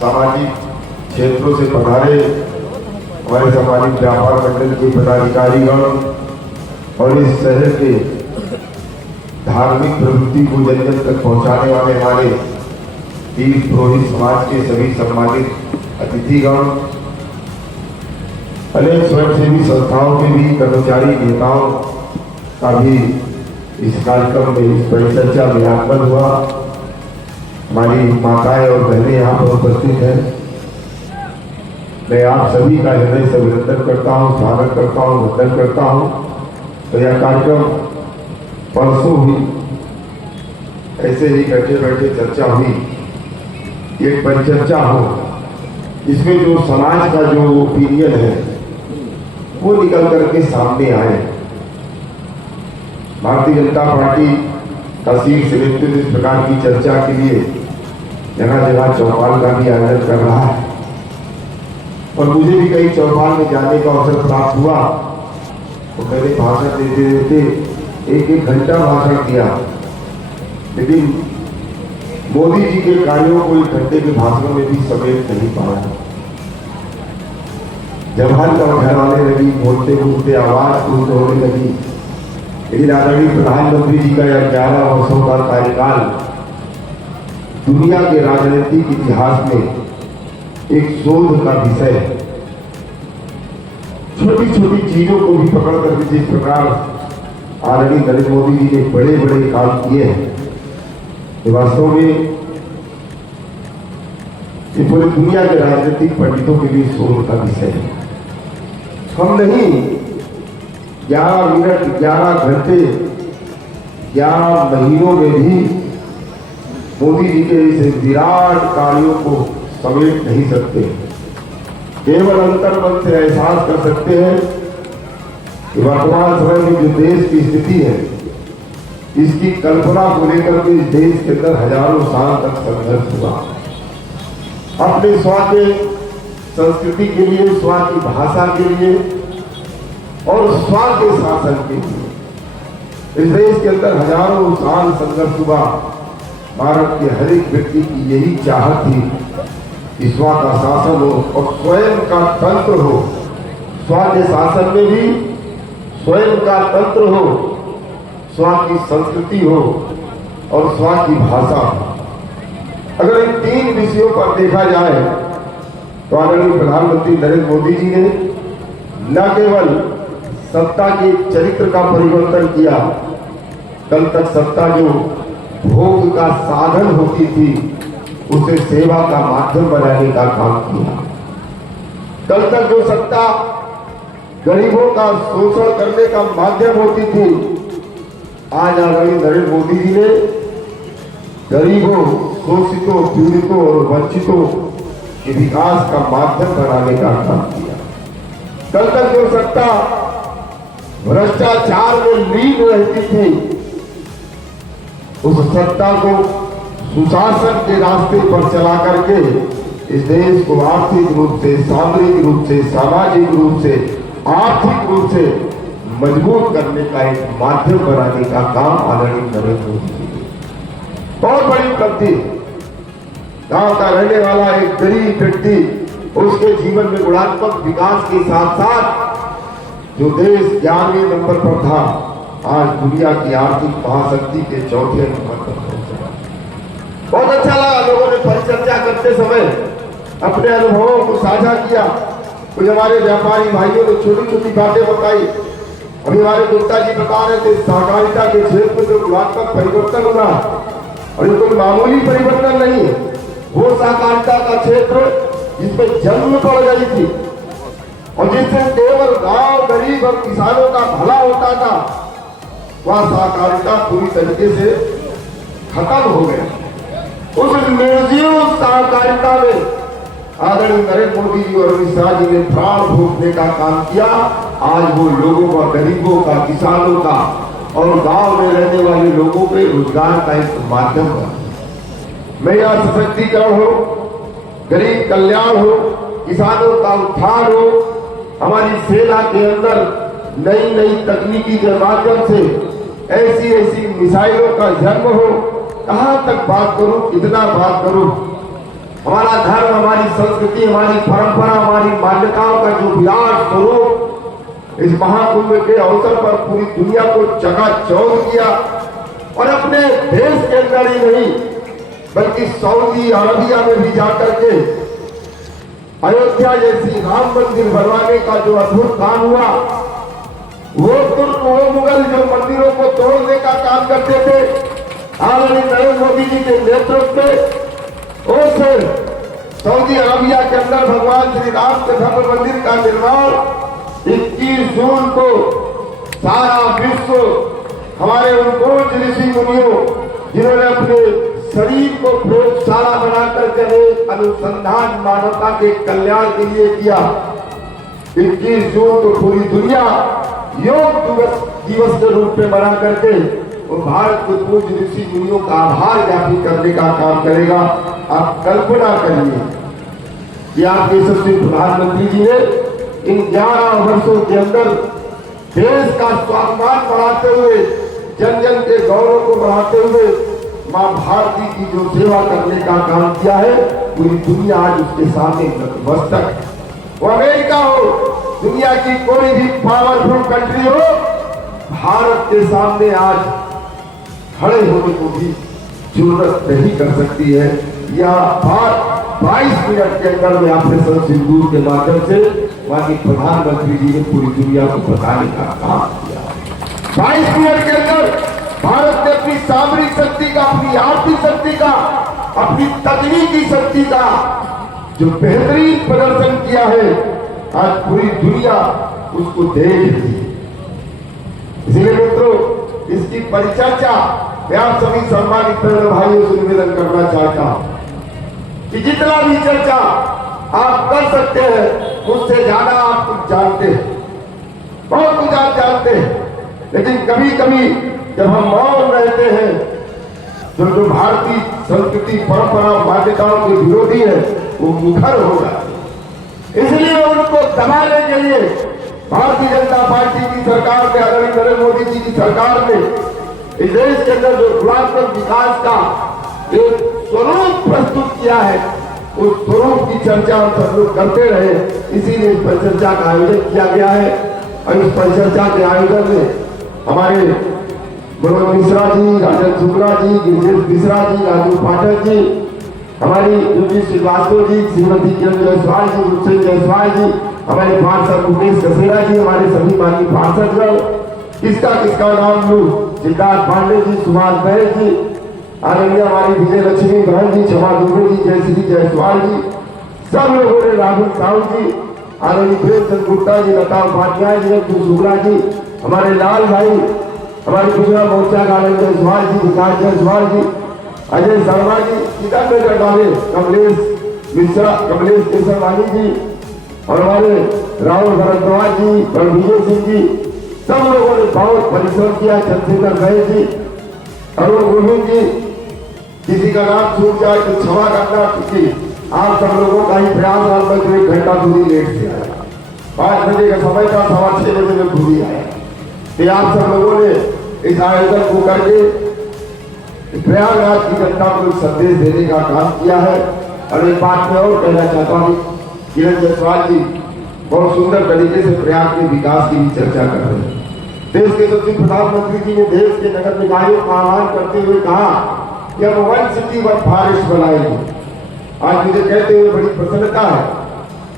सामाजिक क्षेत्रों से पधारे हमारे सम्मानित व्यापार मंडल के पदाधिकारीगण और इस शहर के धार्मिक प्रवृत्ति को जन जन तक पहुंचाने वाले हमारे तीर्थ पुरोहित समाज के सभी सम्मानित अतिथिगण, अनेक स्वयंसेवी संस्थाओं के भी कर्मचारी नेताओं का भी इस कार्यक्रम में, इस परिचर्चा में आगमन हुआ। हमारी माताएं और बहनें यहाँ पर उपस्थित हैं। मैं आप सभी का हृदय से अभिनंदन करता हूँ, स्वागत करता हूँ, वंदन करता हूँ। तो यह कार्यक्रम परसों हुई, ऐसे ही बैठे बैठे चर्चा हुई, एक परिचर्चा हो, इसमें जो समाज का जो ओपिनियन है वो निकल करके सामने आए। भारतीय जनता पार्टी का शीर्ष नेतृत्व इस प्रकार की चर्चा के लिए जगह जगह चौपाल का भी आयोजन कर रहा है और मुझे भी कई चौपाल में जाने का अवसर प्राप्त हुआ। तो मैंने भाषण देते देते 1-1 घंटा भाषण दिया, लेकिन मोदी जी के कार्यों को 1 घंटे के भाषणों में भी समेट नहीं पाया। जब हर घर आने लगी, बोलते बोलते आवाज बुलंद होने लगी। लेकिन आदरणीय प्रधानमंत्री जी का यह 11 वर्षों का कार्यकाल दुनिया के राजनीतिक इतिहास में एक शोध का विषय है। छोटी छोटी चीजों को भी पकड़ करके जिस प्रकार आदरणीय नरेंद्र मोदी जी ने बड़े बड़े काम किए हैं, वास्तव में ये पूरी दुनिया के राजनीतिक पंडितों के लिए शोध का विषय है। हम नहीं, 11 मिनट 11 घंटे 11 महीनों में भी मोदी जी के इस विराट कार्यों को समेट नहीं सकते। केवल अंतर्मन से एहसास कर सकते हैं कि वर्तमान समय में जो देश की स्थिति है, इसकी कल्पना को लेकर के इस देश के अंदर हजारों साल तक संघर्ष हुआ। अपने स्व के संस्कृति के लिए, स्व की भाषा के लिए और स्व के शासन के लिए इस देश के अंदर हजारों साल संघर्ष हुआ। भारत के हर एक व्यक्ति की यही चाहत थी कि स्व का शासन हो और स्वयं का तंत्र हो। स्व के शासन में भी स्वयं का तंत्र हो, स्व की संस्कृति हो और स्व की भाषा हो। अगर इन 3 विषयों पर देखा जाए तो आदरणीय प्रधानमंत्री नरेंद्र मोदी जी ने न केवल सत्ता के चरित्र का परिवर्तन किया, कल तक सत्ता जो भोग का साधन होती थी उसे सेवा का माध्यम बनाने का काम किया। कल तक जो सत्ता गरीबों का शोषण करने का माध्यम होती थी, आज आदरणीय नरेंद्र मोदी जी ने गरीबों, शोषितों, पीड़ितों और वंचितों के विकास का माध्यम बनाने का काम किया। कल तक जो सत्ता भ्रष्टाचार में लीन रहती थी, उस सत्ता को सुशासन के रास्ते पर चला करके इस देश को आर्थिक रूप से, सामरिक रूप से, सामाजिक रूप से, आर्थिक रूप से मजबूत करने का एक माध्यम बनाने का काम आदरणीय नरेंद्र मोदी जी। बहुत बड़ी उपलब्धि। गांव का रहने वाला एक गरीब व्यक्ति, उसके जीवन में गुणात्मक विकास के साथ साथ जो देश 11वें नंबर पर था, आज दुनिया की आर्थिक महाशक्ति के 4थे नंबर पर पहुंचा। बहुत अच्छा लगा, लोगों ने परिचर्चा करते समय अपने अनुभवों को साझा किया। कुछ हमारे व्यापारी भाइयों ने छोटी छोटी बातें बताई। अभी हमारे गुप्ता जी बता रहे थे सहकारिता के क्षेत्र में जो गुणात्मक परिवर्तन हुआ, और ये कोई मामूली परिवर्तन नहीं है। वो सहकारिता का क्षेत्र जिसमें जन्म पड़ गई थी और जिससे केवल गांव, गरीब और किसानों का भला होता था, वह सहकारिता पूरी तरीके से खत्म हो गया। उस निर्जीव सहकारिता में आदरणीय नरेंद्र मोदी जी और अमित शाह जी ने प्राण फूंकने का काम किया। आज वो लोगों का, गरीबों का, किसानों का और गांव में रहने वाले लोगों के रोजगार का एक माध्यम बना। महिला सशक्तिकरण हो, गरीब कल्याण हो, किसानों का उत्थान हो, हमारी सेना के अंदर नई नई तकनीकी के माध्यम से ऐसी ऐसी मिसाइलों का जन्म हो। कहां तक बात करूं, कितना बात करूं। हमारा धर्म, हमारी संस्कृति, हमारी परंपरा, हमारी मान्यताओं का जो विराट स्वरूप इस महाकुंभ के अवसर पर पूरी दुनिया को चकाचौंध किया। और अपने देश के अंदर ही नहीं बल्कि सऊदी अरबिया में भी जाकर के अयोध्या जैसी राम मंदिर बनवाने का जो अद्भुत काम हुआ, वो तुर्क, वो मुगल जो मंदिरों को तोड़ने का काम करते थे, आदरणीय नरेंद्र मोदी जी के नेतृत्व में उस सऊदी अरबिया के अंदर भगवान श्री राम के भव्य मंदिर का निर्माण 21 जून को सारा विश्व हमारे उन पूज्य ऋषि मुनियों जिन्होंने अपने शरीर को प्रयोगशाला बनाकर के अनुसंधान मानवता के कल्याण के लिए किया, 21 जून को पूरी दुनिया योग दिवस के रूप में मना करके वो भारत के पूज्य ऋषि मुनियों का आभार ज्ञापित करने का काम करेगा। आप कल्पना करिए कि आपके यशस्वी प्रधानमंत्री जी ने इन 11 वर्षों के अंदर देश का स्वाभिमान बढ़ाते हुए, जन जन के गौरव को बढ़ाते हुए मां भारती की जो सेवा करने का काम किया है, पूरी दुनिया आज उसके सामने नतमस्तक। वो अमेरिका हो, दुनिया की कोई भी पावरफुल कंट्री हो, भारत के सामने आज खड़े होने को भी जरूरत नहीं कर सकती है। या 22 मिनट के अंदर में ऑपरेशन सिंदूर के माध्यम से माननीय प्रधानमंत्री जी ने पूरी दुनिया को बताने का काम किया। 22 मिनट के अंदर भारत ने अपनी सामरिक शक्ति का, अपनी आर्थिक शक्ति का, अपनी तकनीकी शक्ति का जो बेहतरीन प्रदर्शन किया है, आज पूरी दुनिया उसको देख रही है। इसलिए मित्रों, इसकी परिचर्चा मैं आप सभी सम्मानित भाइयों से निवेदन करना चाहता हूं कि जितना भी चर्चा आप कर सकते हैं, मुझसे ज्यादा आप कुछ जानते हैं, बहुत कुछ आप जानते हैं। लेकिन कभी कभी जब हम मौन रहते हैं, जो भारतीय संस्कृति परंपरा मान्यताओं के विरोधी है, वो मुखर हो जाते हैं। इसलिए उनको दबाने के लिए भारतीय जनता पार्टी की सरकार ने, आदरणीय नरेंद्र मोदी जी की सरकार ने इस देश के अंदर जो गुणात्मक विकास का एक स्वरूप प्रस्तुत किया है, उस स्वरूप की चर्चा हम सब लोग करते रहे। इसीलिए इस परिचर्चा का आयोजन किया गया है। और इस परिचर्चा के आयोजन में हमारे मनोज मिश्रा जी, राजन शुक्ला जी, गिरिजेश मिश्रा जी, राजू पाठक जी, हमारी युवती श्रीवास्तव जी, श्रीमती किरण जायसवाल जी, रुचन जायसवाल जी, हमारे पार्षद उमेश कसेरा जी, हमारे सभी माननीय पार्षदगण, किसका नाम लूं, सिद्धार्थ पांडे जी, सुभाष बैल जी, आदरणीय हमारी विजय लक्ष्मी बहन जी, क्षमा दुबे जी, जयश्री जायसवाल जी, सब लोगों ने, राहुल साहू जी, आदरणीय प्रेमचंद गुप्ता जी, लता उपाध्याय जी, अब्दुल शुक्ला जी, हमारे लाल भाई, हमारे गुजरात मोर्चा का आनंद जायसवाल जी, विकास जायसवाल जी, अजय शर्मा जी, सीतानगर वाले कमलेश मिश्रा, कमलेश केसरवानी जी, और हमारे राहुल भरद्वाज जी और विजय सिंह जी, सब लोगों ने बहुत परिश्रम किया। चंद्रशेखर बैल जी, अरुण गोविंद जी, किसी का नाम छूट जाए तो क्षमा करना, क्योंकि आप सब लोगों का ही प्रयास आज तक 1 घंटा दूरी लेट से आया। 5 बजे का समय था, 6:15 बजे में पूरी आया। तो आप सब लोगों ने इस आयोजन को करके प्रयागराज की जनता को एक संदेश देने का काम किया है। और एक बात मैं और कहना चाहता हूँ, किरण जायसवाल जी बहुत सुंदर तरीके से प्रयाग के विकास की भी चर्चा कर रहे हैं। देश के यशस्वी प्रधानमंत्री जी ने देश के नगर निकायों का आह्वान करते हुए कहा कि हम 1 सिटी 1 फॉरेस्ट बनाएंगे। आज मुझे कहते हुए बड़ी प्रसन्नता है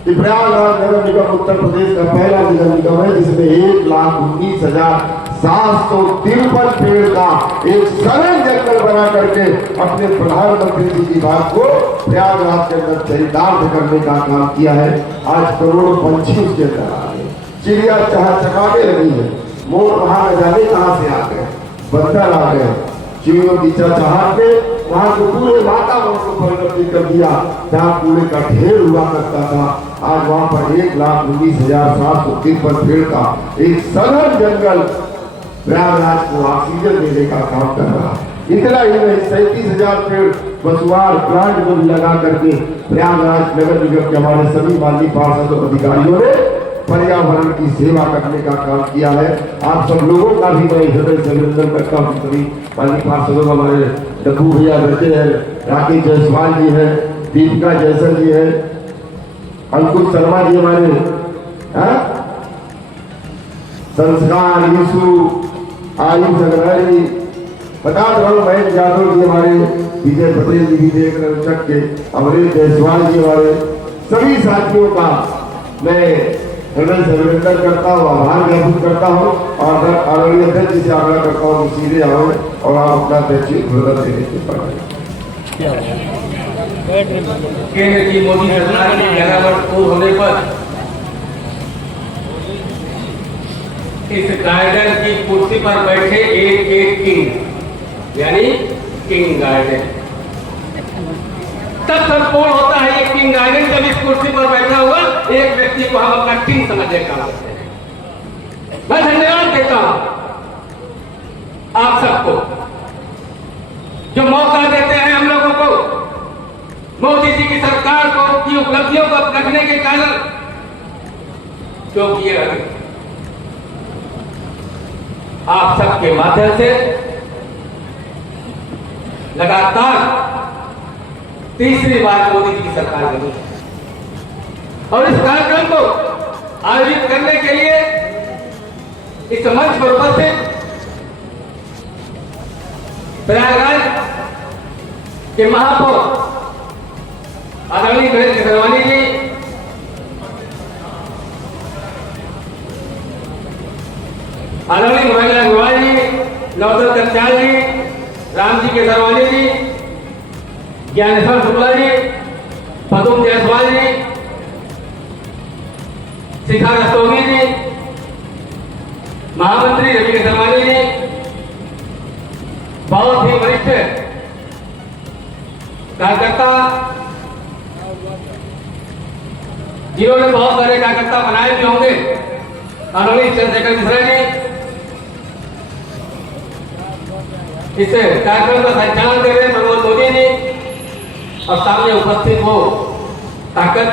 कि प्रयागराज नगर निगम उत्तर प्रदेश का पहला नगर निगम है जिसमें 1,19,753 पेड़ का एक सरल जंगल बना करके अपने प्रधानमंत्री जी की बात को प्रयागराज के अंदर चरितार्थ करने का काम किया है। आज करोड़ों पंछी उसके अंदर आ गए, चिड़िया चहचहाने लगी है, मोर वहां न जाने कहां से आ गए, बंदर आ गए, चिड़ियों की चहचहाहट ने वहां को पूरे वातावरण को परिवर्तित कर दिया। जहाँ कूड़े का ढेर हुआ करता था, आज वहां पर 1,19,753 पेड़ का एक सरल जंगल प्रयागराज को ऑक्सीजन देने का काम कर रहा है। इतना ही नहीं, 37,000 पेड़ बसुआर प्लांट को लगा करके प्रयागराज नगर निगम के हमारे सभी माननीय पार्षद और अधिकारियों ने पर्यावरण की सेवा करने का काम किया है। आप सब लोगों का भी मैं हृदय से अभिनंदन करता हूँ। सभी माननीय पार्षदों में हमारे डब्बू भैया बैठे हैं, राकेश जायसवाल जी है, दीपिका जयसर जी है, अंकुश शर्मा जी हमारे, संस्कार यीशु, आयुष अग्रवाल, बता रहा हूँ महेश यादव जी हमारे, विजय पटेल जी विवेक रंचक के, अमरीश जायसवाल जी हमारे, सभी साथियों का मैं हृदय से अभिनंदन करता हूँ, आभार ज्ञापित करता हूँ। और आदरणीय अध्यक्ष जी से आग्रह करता हूँ कि सीधे आओ और आप अपना अध्यक्षीय उद्बोधन देने के पड़े। केंद्र की मोदी सरकार के 11 वर्ष पूर्ण होने पर इस गार्डन की कुर्सी पर बैठे एक किंग, यानी किंग गार्डन, तब संपूर्ण होता है ये किंग गार्डन जब इस कुर्सी पर बैठा हुआ एक व्यक्ति को हम अपना किंग समझने का करते हैं। मैं धन्यवाद देता हूं आप सबको जो मौका देते हैं हम लोगों को, मोदी जी की सरकार को की उपलब्धियों को रखने के कारण, क्योंकि ये आप सबके माध्यम से लगातार तीसरी बार मोदी जी की सरकार बनी और इस कार्यक्रम को आयोजित करने के लिए इस मंच पर उपस्थित प्रयागराज के महापौर आदरणीय महेश केसरवानी जी, आदरणीय महेंद्र अग्रवाल जी, नौदल कत्याल जी, राम जी केसरवानी जी, ज्ञानेश्वर शुक्ला जी, पदम जायसवाल जी, शिखा रस्तोगी जी, महामंत्री रवि शर्मा बहुत ही वरिष्ठ कार्यकर्ता, जिन्होंने बहुत सारे कार्यकर्ता बनाए भी होंगे, आदरणीय चंद्रशेखर मिश्रा जी इस कार्यक्रम का संचालन कर रहे हैं, प्रमोद मोदी जी, और सामने उपस्थित वो ताकत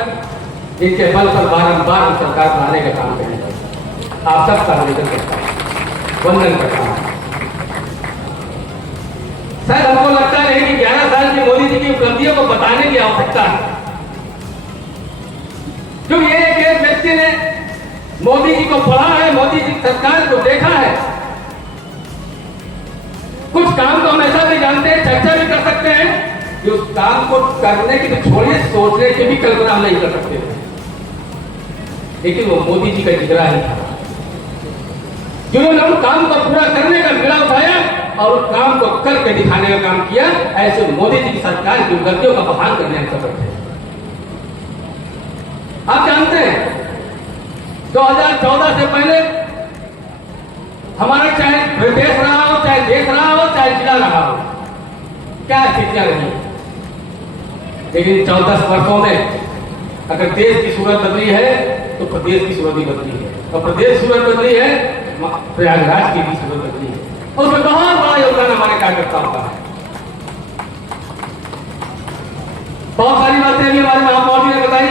इनके बल पर बारंबार सरकार बनाने का काम करेंगे। आप सबका निवेदन करता हूं, वंदन करता हूं। शायद हमको लगता नहीं कि 11 साल की मोदी जी की उपलब्धियों को बताने की आवश्यकता है, क्योंकि एक व्यक्ति ने मोदी जी को पढ़ा है, मोदी जी सरकार को देखा है। कुछ काम तो हम ऐसा भी जानते हैं, चर्चा भी कर सकते हैं कि उस काम को करने की तो छोड़िए, सोचने की भी कल्पना हम नहीं कर सकते, लेकिन वो मोदी जी का जिगरा ही था, जिन्होंने उन काम को पूरा करने का बीड़ा उठाया और उस काम को करके दिखाने का काम किया। ऐसे मोदी जी की सरकार की उपलब्धियों का बखान करने में सफल थे। आप जानते हैं 2014 से पहले हमारा चाहे प्रदेश रहा हो, चाहे देश रहा हो, चाहे जिला रहा हो, क्या स्थितियां रही, लेकिन 14 वर्षों में अगर देश की सूरत बदली है तो प्रदेश की सूरत भी बदली है, और प्रदेश सूरत बदली है, प्रयागराज की भी सूरत बदली है, और उसमें बहुत बड़ा योगदान हमारे कार्यकर्ताओं का है। बहुत सारी बातें भी हमारे महापौर जी ने बताई,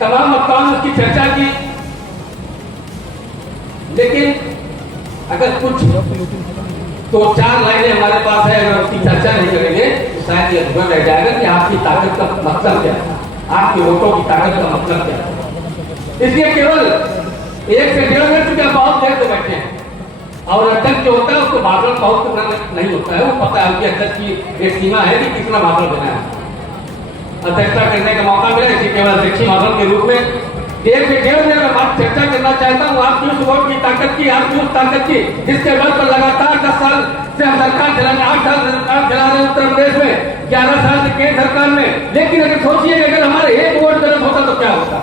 तमाम वक्ताओं ने उसकी चर्चा की, लेकिन अगर कुछ 2-4 लाइनें हमारे पास है, अगर उसकी चर्चा नहीं करेंगे तो शायद ये अधूरा रह जाएगा कि आपकी ताकत का मतलब क्या है, आपके वोटों की ताकत का मतलब क्या है। इसलिए केवल 1 से 1.5 मिनट क्या बहुत देर से बैठे हैं, और अध्यक्ष जो होता है उसको भाषण बहुत करना नहीं होता है, वो पता है कि अध्यक्ष की एक सीमा है कि कितना भाषण देना है। अध्यक्षता करने का मौका मिला, इसी केवल अध्यक्षीय भाषण के रूप में 1 से 1.5 मिनट में बात चर्चा करना चाहता हूँ। आपकी उस वोट की ताकत की, आपकी उस ताकत की जिसके बल पर लगातार 10 साल से हम सरकार चलाने, 8 साल से सरकार चला रहे हैं उत्तर प्रदेश में, 11 साल से केंद्र सरकार में। लेकिन अगर सोचिए कि अगर हमारे एक वोट गलत होता तो क्या होता,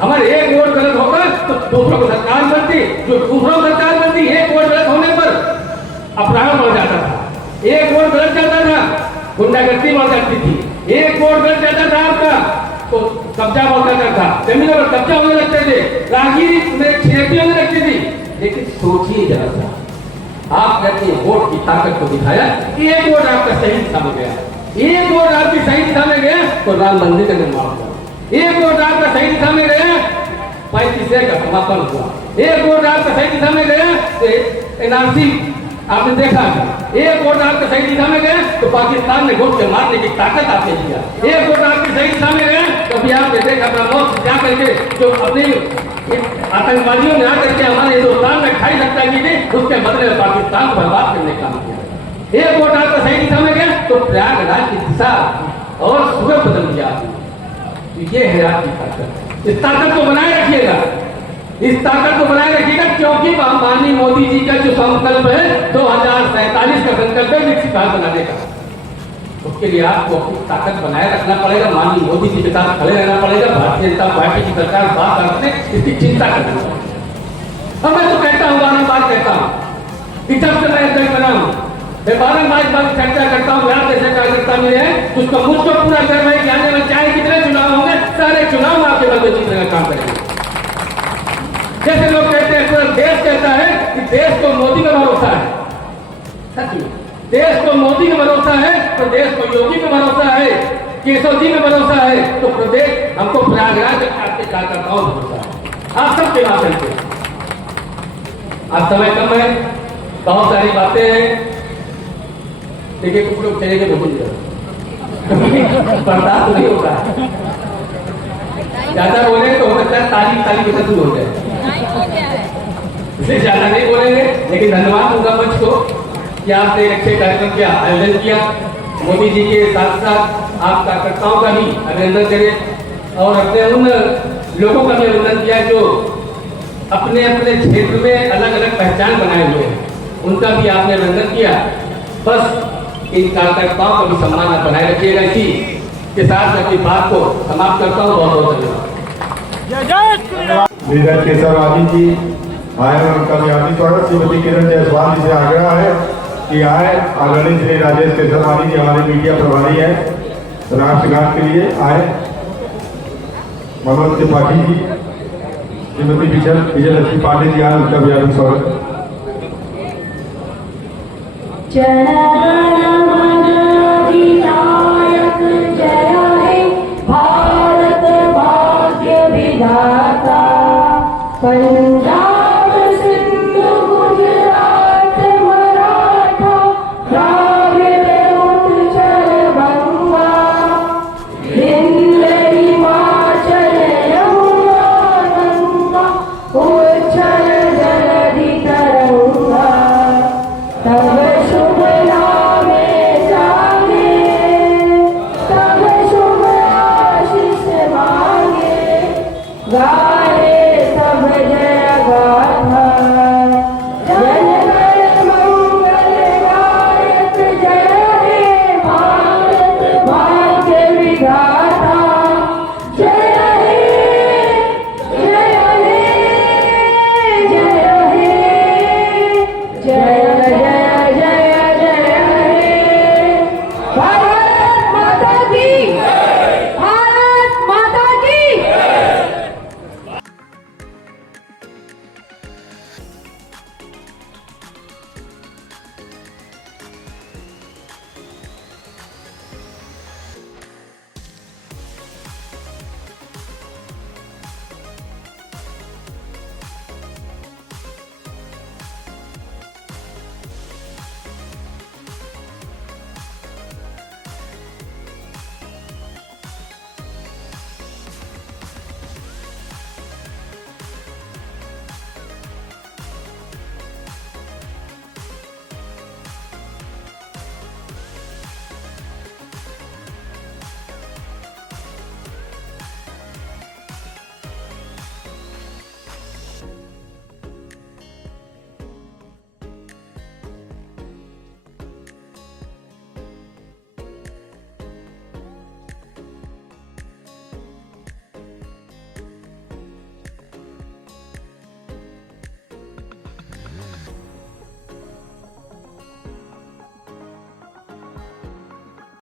हमारे एक वोट गलत होगा तो दूसरों को सरकार बनती, जो दूसरों को सरकार बनती, एक वोट गलत होने पर अपराध बढ़ जाता था, एक वोट गलत जाता था गुंडागर्दी बढ़ जाती थी, एक वोट गलत जाता था आपका तो कब्जा बढ़ जाता था, जमीनों पर कब्जा होने लगते थे, राहगीरी में खेती होने लगती थी। लेकिन सोचिए जरा सा, आपने अपनी वोट की ताकत को दिखाया, एक वोट आपका सही दिशा में गया, एक वोट आपकी सही दिशा में गया तो राम मंदिर का निर्माण हुआ, एक वोट आपका सही दिशा में गया 35 का समापन हुआ, एक वोट आपका सही दिशा में गया तो एनआरसी आपने देखा, एक वोट आपका सही दिशा में गया तो पाकिस्तान ने घुस के मारने की ताकत आपने दिया, एक वोट आपकी सही दिशा में गया तो अभी आपने देखा ब्रह्मोस क्या करके जो अपने आतंकवादियों ने आकर के हमारे हिंदुस्तान में 28 हत्या की थी, उसके बदले में पाकिस्तान को बर्बाद करने का काम किया। एक वोट आपका सही दिशा में गया तो प्रयागराज की दिशा और सूरत बदल दिया आपने। ये है आपकी ताकत, इस ताकत को बनाए रखिएगा, इस ताकत को बनाए रखिएगा, क्योंकि माननीय मोदी जी का जो संकल्प है 2047 का संकल्प है विकसित भारत बनाने का, उसके लिए आपको अपनी ताकत बनाए रखना पड़ेगा, माननीय मोदी जी के साथ खड़े रहना पड़ेगा, भारतीय जनता पार्टी की सरकार बात करते इसकी चिंता करनी पड़ेगी। और मैं तो कहता हूँ, बारंबार कहता हूँ कि जब से मैं अध्यक्ष बना हूँ, मैं बारंबार चर्चा करता हूँ, यहाँ जैसे कार्यकर्ता मिले हैं उसको मुझको पूरा गर्व है कि आने में चाहे कितने चुनाव होंगे, सारे चुनाव आपके बल पर जीतने का काम करेंगे। जैसे लोग कहते हैं, पूरा देश कहता है कि देश को मोदी का भरोसा है, सच में देश को मोदी का भरोसा है, प्रदेश को योगी का भरोसा है, केशव जी का भरोसा है, तो प्रदेश हमको प्रयागराज आपके कार्यकर्ताओं का भरोसा है, आप सबके माध्यम से। आज समय कम है, बहुत सारी बातें हैं, देखिए कुछ लोग चले गए भूल बर्दाश्त नहीं होता है, ज्यादा बोले तो हो सकता है ताली के शुरू हो जाए, इसलिए ज्यादा नहीं बोलेंगे। लेकिन धन्यवाद दूंगा मंच को कि आपने एक अच्छे कार्यक्रम का आयोजन किया, मोदी जी के साथ साथ आप कार्यकर्ताओं का भी अभिनंदन करें और अपने उन लोगों का भी अभिनंदन किया जो अपने अपने क्षेत्र में अलग अलग पहचान बनाए हुए हैं, उनका भी आपने अभिनंदन किया। बस इन कार्यकर्ताओं का भी सम्मान आप बनाए रखिएगा। इसी के साथ मैं अपनी बात को समाप्त करता हूँ। बहुत बहुत धन्यवाद। नीरज केसरवादी जी आए और उनका भी हार्दिक स्वागत। श्रीमती किरण जायसवाल जी से आग्रह है कि आए आदरणीय श्री राजेश केसरवानी जी हमारे मीडिया प्रभारी है, राष्ट्रगान के लिए आए। मनोज त्रिपाठी जी, श्रीमती विजयलक्ष्मी पांडे जी आए, उनका भी स्वागत।